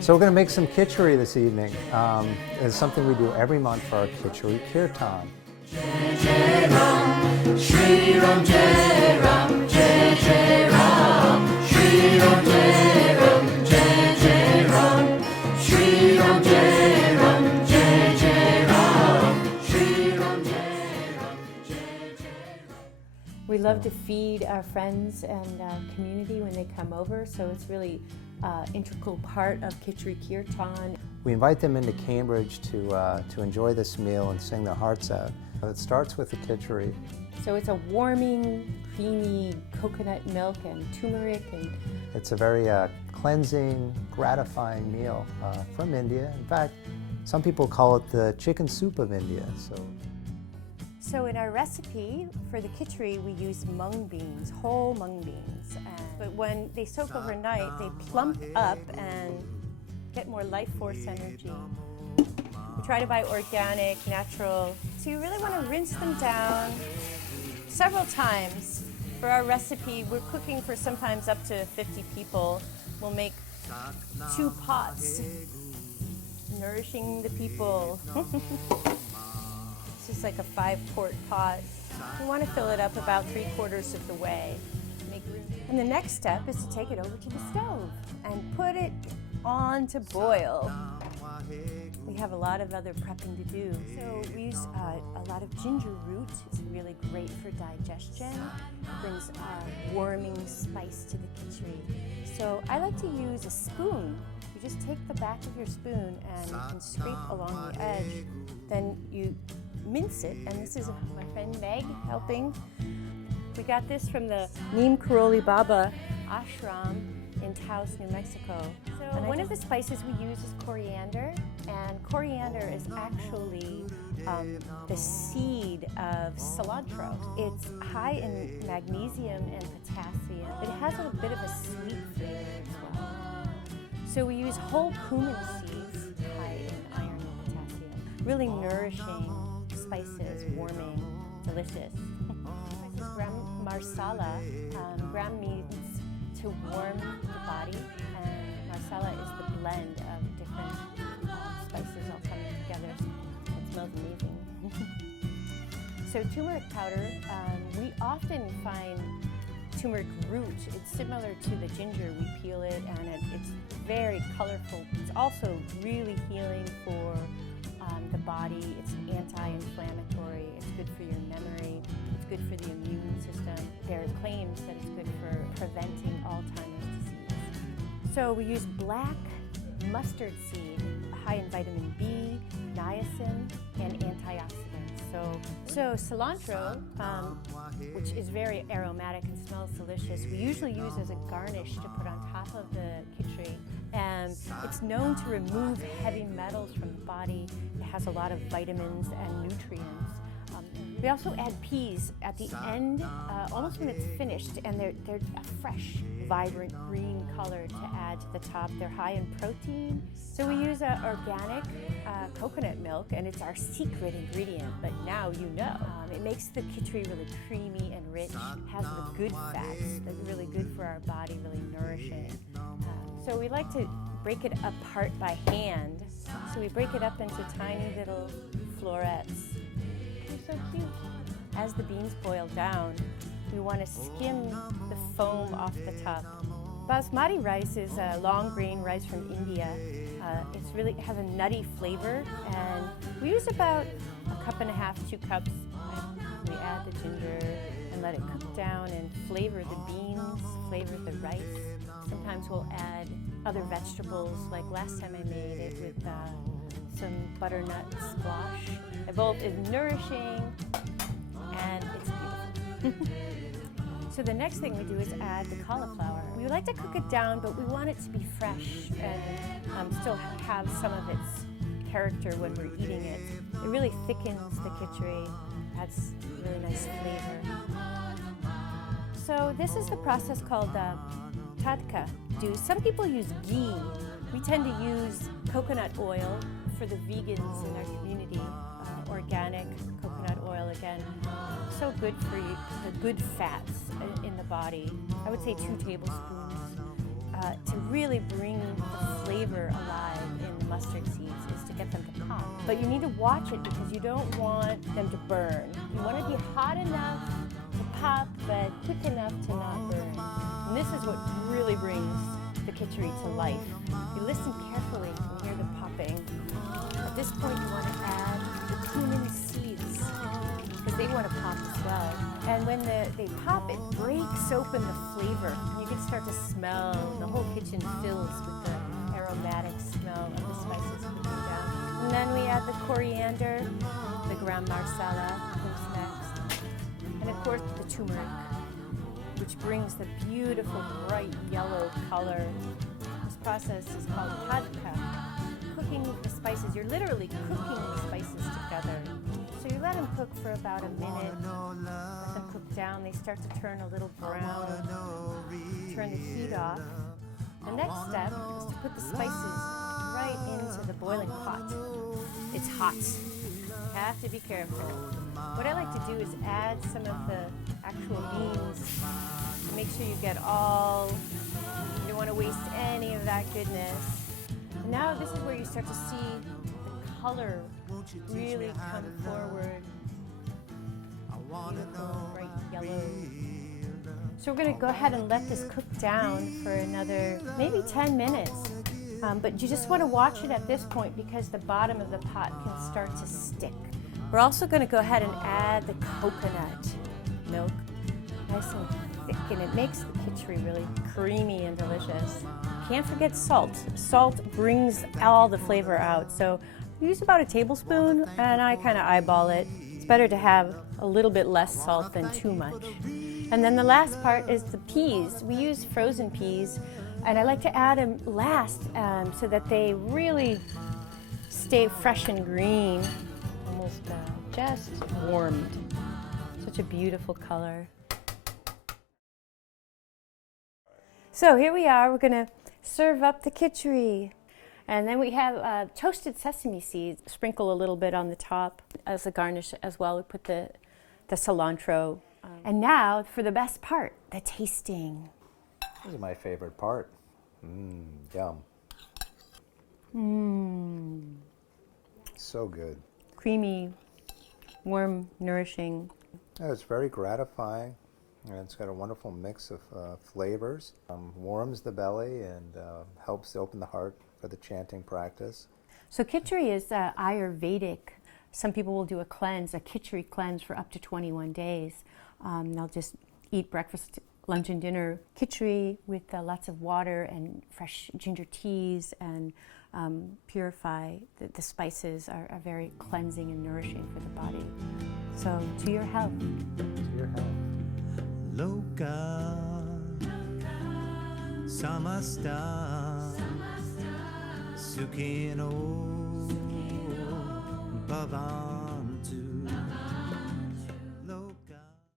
So we're going to make some Kitchari this evening. It's something we do every month for our Kitchari Kirtan. We love to feed our friends and community when they come over, so it's really an integral part of Kitchari Kirtan. We invite them into Cambridge to enjoy this meal and sing their hearts out. It starts with the Kitchari. So it's a warming, creamy coconut milk and turmeric. It's a very cleansing, gratifying meal from India. In fact, some people call it the chicken soup of India. So in our recipe for the Kitchari, we use mung beans, whole mung beans. But when they soak overnight, they plump up and get more life force energy. We try to buy organic, natural. So you really want to rinse them down several times. For our recipe, we're cooking for sometimes up to 50 people. We'll make 2 pots, nourishing the people. It's just like a 5-quart pot. We want to fill it up about 3/4 of the way. And the next step is to take it over to the stove and put it on to boil. We have a lot of other prepping to do. So we use a lot of ginger root. It's really great for digestion. It brings a warming spice to the Kitchari. So I like to use a spoon. You just take the back of your spoon and you can scrape along the edge. Then you mince it, and this is my friend Meg helping. We got this from the Neem Karoli Baba ashram in Taos, New Mexico. So one of the spices we use is coriander, and coriander is actually the seed of cilantro. It's high in magnesium and potassium, but it has a bit of a sweet flavor as well. So we use whole cumin seeds high in iron and potassium. Really nourishing spices, warming, delicious. Gram marsala. Gram means to warm the body, and marsala is the blend of different spices all coming together. It smells amazing. So turmeric powder, we often find turmeric root. It's similar to the ginger. We peel it, and it's very colorful. It's also really healing for the body. It's anti-inflammatory. It's good for your memory. It's good for the immune system. There are claims that it's good for preventing Alzheimer's disease. So we use black mustard seed, high in vitamin B, niacin, and antioxidants. So cilantro, which is very aromatic and smells delicious, we usually use as a garnish to put on top of the Kitchari. And it's known to remove heavy metals from the body. It has a lot of vitamins and nutrients. We also add peas at the end, almost when it's finished, and they're a fresh, vibrant green color to add to the top. They're high in protein. So we use organic coconut milk, and it's our secret ingredient, but now you know. It makes the Kitchari really creamy and rich. It has the good fats that are really good for our body, really nourishing. So we like to break it apart by hand. So we break it up into tiny little florets. They're so cute. As the beans boil down, we want to skim the foam off the top. Basmati rice is a long grain rice from India. It has a nutty flavor, and we use about 1.5 cups, 2 cups. We add the ginger and let it cook down and flavor the beans, flavor the rice. Sometimes we'll add other vegetables, like last time I made it with some butternut squash. It both is nourishing and it's beautiful. So the next thing we do is add the cauliflower. We like to cook it down, but we want it to be fresh and still have some of its character when we're eating it. It really thickens the Kitchari, adds really nice flavor. So this is the process called tadka. Some people use ghee. We tend to use coconut oil for the vegans in our community. Organic coconut oil, again, so good for you, the good fats in the body. I would say 2 tablespoons to really bring the flavor alive. But you need to watch it because you don't want them to burn. You want to be hot enough to pop, but quick enough to not burn. And this is what really brings the Kitchari to life. You listen carefully and hear the popping. At this point, you want to add the cumin seeds because they want to pop as well. And when they pop, it breaks open the flavor. And you can start to smell, the whole kitchen fills with the aromatic smell of the spices cooking down. And then we add the coriander, the gram marsala comes next. And of course, the turmeric, which brings the beautiful bright yellow color. This process is called hadka, cooking the spices. You're literally cooking the spices together. So you let them cook for about a minute, let them cook down. They start to turn a little brown. Turn the heat off. The next step is to put the spices right into the boiling pot. It's hot. You have to be careful. What I like to do is add some of the actual beans. Make sure you get all, you don't want to waste any of that goodness. Now this is where you start to see the color really come forward. Beautiful, bright yellow. So we're going to go ahead and let this cook down for another maybe 10 minutes. But you just want to watch it at this point because the bottom of the pot can start to stick. We're also going to go ahead and add the coconut milk. Nice and thick, and it makes the Kitchari really creamy and delicious. Can't forget salt. Salt brings all the flavor out. So use about a tablespoon, and I kind of eyeball it. It's better to have a little bit less salt than too much. And then the last part is the peas. We use frozen peas, and I like to add them last so that they really stay fresh and green, almost just warmed. Such a beautiful color. So here we are, we're gonna serve up the Kitchari. And then we have toasted sesame seeds. Sprinkle a little bit on the top as a garnish as well. We put the cilantro. And now for the best part, the tasting. This is my favorite part. Yum. So good. Creamy, warm, nourishing. Yeah, it's very gratifying. And it's got a wonderful mix of flavors. Warms the belly and helps open the heart for the chanting practice. So Kitchari is Ayurvedic. Some people will do a cleanse, a Kitchari cleanse for up to 21 days. They'll just eat breakfast, lunch, and dinner Kitchari with lots of water and fresh ginger teas and purify. The spices are very cleansing and nourishing for the body. So to your health. To your health. Loka Samasta Sukhino Bhavan.